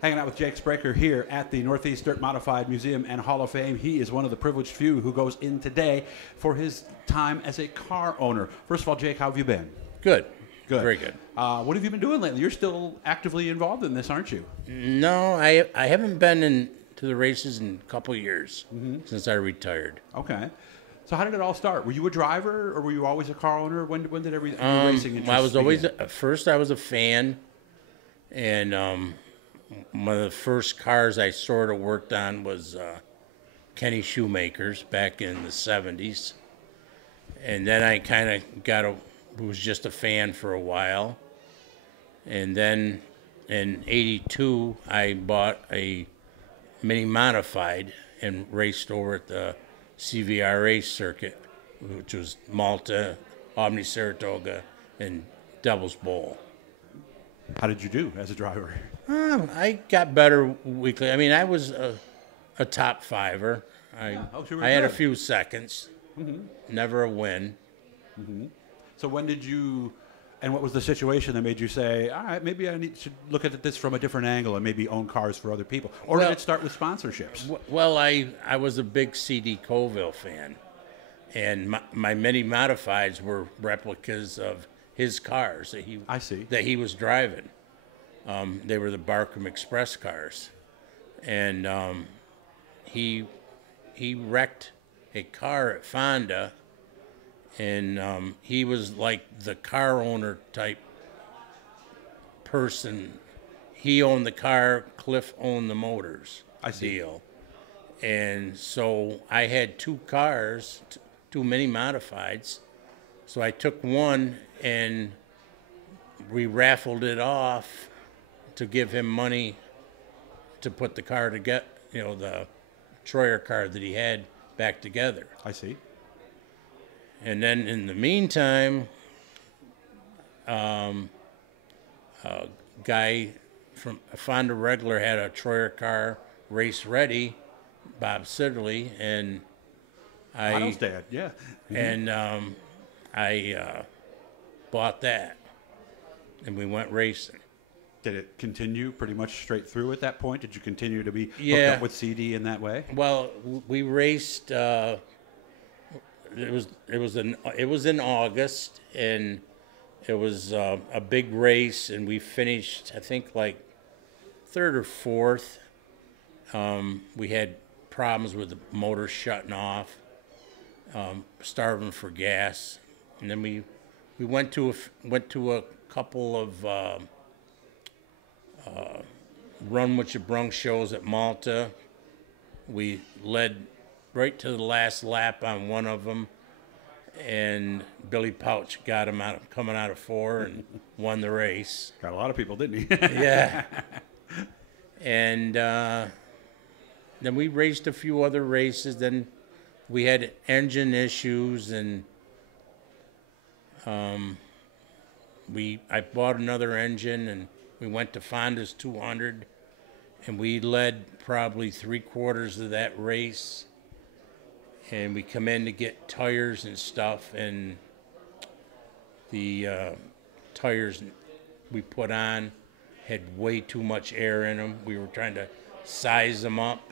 Hanging out with Jake Spraker here at the Northeast Dirt Modified Museum and Hall of Fame. He is one of the privileged few who goes in today for his time as a car owner. First of all, Jake, how have you been? Good. Good. Very good. What have you been doing lately? You're still actively involved in this, aren't you? No, I haven't been to the races in a couple of years since I retired. Okay. So how did it all start? Were you a driver or were you always a car owner? When did everything racing interest I was always, begin? at first I was a fan, and one of the first cars I sort of worked on was Kenny Shoemaker's back in the 70s. And then I kind of was just a fan for a while. And then in 82, I bought a mini modified and raced over at the CVRA circuit, which was Malta, Albany, Saratoga, and Devil's Bowl. How did you do as a driver? I got better weekly. I mean, I was a top fiver. I had a few seconds, never a win. So when did you, and what was the situation that made you say, all right, maybe I should look at this from a different angle and maybe own cars for other people? Or did it start with sponsorships? Well, I was a big CD Coville fan, and my mini modifieds were replicas of his cars that he was driving. They were the Barkham Express cars, and he wrecked a car at Fonda, and he was like the car owner type person. He owned the car, Cliff owned the motors. Deal. And so I had two cars, two mini modifieds. So I took one and we raffled it off to give him money to put the car together, the Troyer car that he had back together. I see. And then in the meantime, a guy from a Fonda Regular had a Troyer car race ready, Bob Sidley, and Otto's dad, yeah. And I bought that, and we went racing. Did it continue pretty much straight through at that point? Did you continue to be hooked up with CD in that way? Well, we raced. It was in August, and it was a big race, and we finished, I think, like third or fourth. We had problems with the motor shutting off, starving for gas, and then we went to a couple of Run What You Brung shows at Malta. We led right to the last lap on one of them, and Billy Pouch got him coming out of 4 and won the race. Got a lot of people, didn't he? Yeah. And then we raced a few other races. Then we had engine issues, and I bought another engine, and we went to Fonda's 200, and we led probably 3/4 of that race. And we come in to get tires and stuff, and the tires we put on had way too much air in them. We were trying to size them up,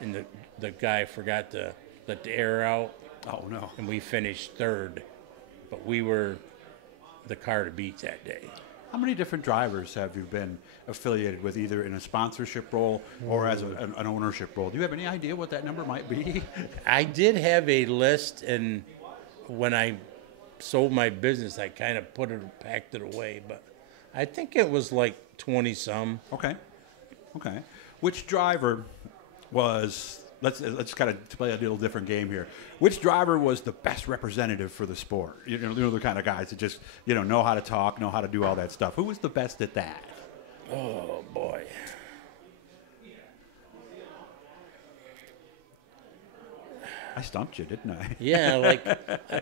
and the guy forgot to let the air out. Oh, no. And we finished third, but we were the car to beat that day. How many different drivers have you been affiliated with, either in a sponsorship role or as an ownership role? Do you have any idea what that number might be? I did have a list, and when I sold my business, I kind of packed it away, but I think it was like 20-some. Okay. Which driver was, let's kind of play a little different game here. Which driver was the best representative for the sport? You know the kind of guys that just, know how to talk, know how to do all that stuff. Who was the best at that? Oh, boy. I stumped you, didn't I? Yeah,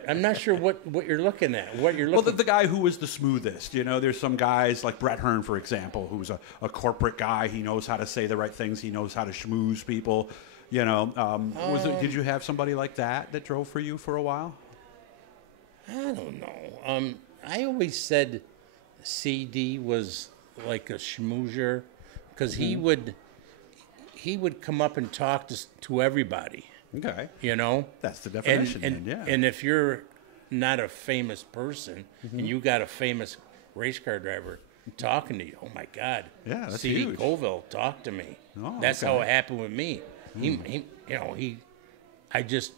I'm not sure what you're looking at. Well, the guy who was the smoothest. There's some guys like Brett Hearn, for example, who's a corporate guy. He knows how to say the right things. He knows how to schmooze people. Did you have somebody like that drove for you for a while? I don't know. I always said CD was like a schmoozer, because he would come up and talk to everybody. Okay. You know, That's the definition. And then, yeah. and if you're not a famous person and you got a famous race car driver talking to you, oh my God, Yeah, that's CD huge. Coville talked to me. Oh, That's okay. how it happened with me. I just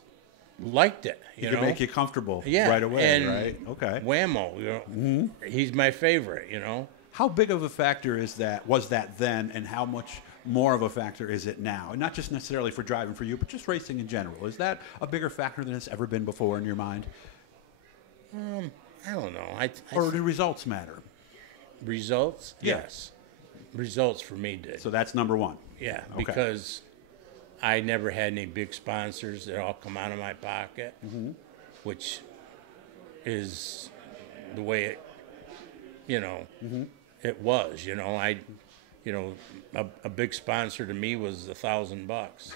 liked it. He You could know, make you comfortable yeah, right away, and right? Okay. Whammo, he's my favorite. You know, How big of a factor was that then, and how much more of a factor is it now? And not just necessarily for driving for you, but just racing in general. Is that a bigger factor than it's ever been before in your mind? I don't know. Or do results matter? Results, Yeah. yes, results for me did. So that's number one. Yeah, Okay. because I never had any big sponsors that all come out of my pocket, which is the way it, it was. A big sponsor to me was $1,000.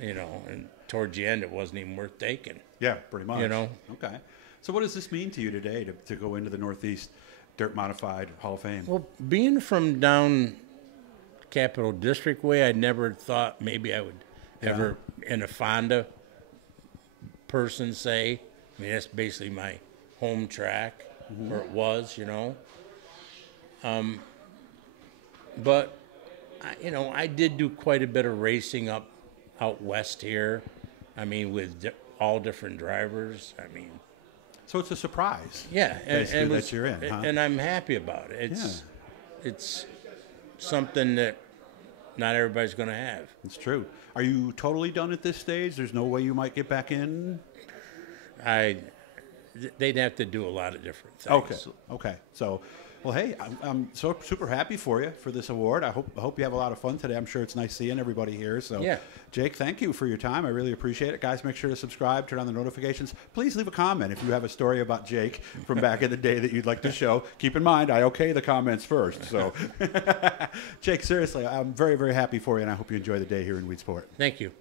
And towards the end, it wasn't even worth taking. Yeah, pretty much. Okay. So what does this mean to you today to go into the Northeast Dirt Modified Hall of Fame? Well, being from down Capital District way, I never thought maybe I would ever, in a Fonda person, say. I mean, that's basically my home track, or it was, But, I did do quite a bit of racing out west here. I mean, with all different drivers. I mean, So it's a surprise. yeah, Basically, that you're in, huh? and I'm happy about it. It's something that not everybody's going to have. It's true. Are you totally done at this stage? There's no way you might get back in? They'd have to do a lot of different things. Okay. So, well, hey, I'm so super happy for you for this award. I hope you have a lot of fun today. I'm sure it's nice seeing everybody here. So, Yeah. Jake, thank you for your time. I really appreciate it. Guys, make sure to subscribe, turn on the notifications. Please leave a comment if you have a story about Jake from back in the day that you'd like to show. Keep in mind, I okay the comments first. So, Jake, seriously, I'm very, very happy for you, and I hope you enjoy the day here in Weedsport. Thank you.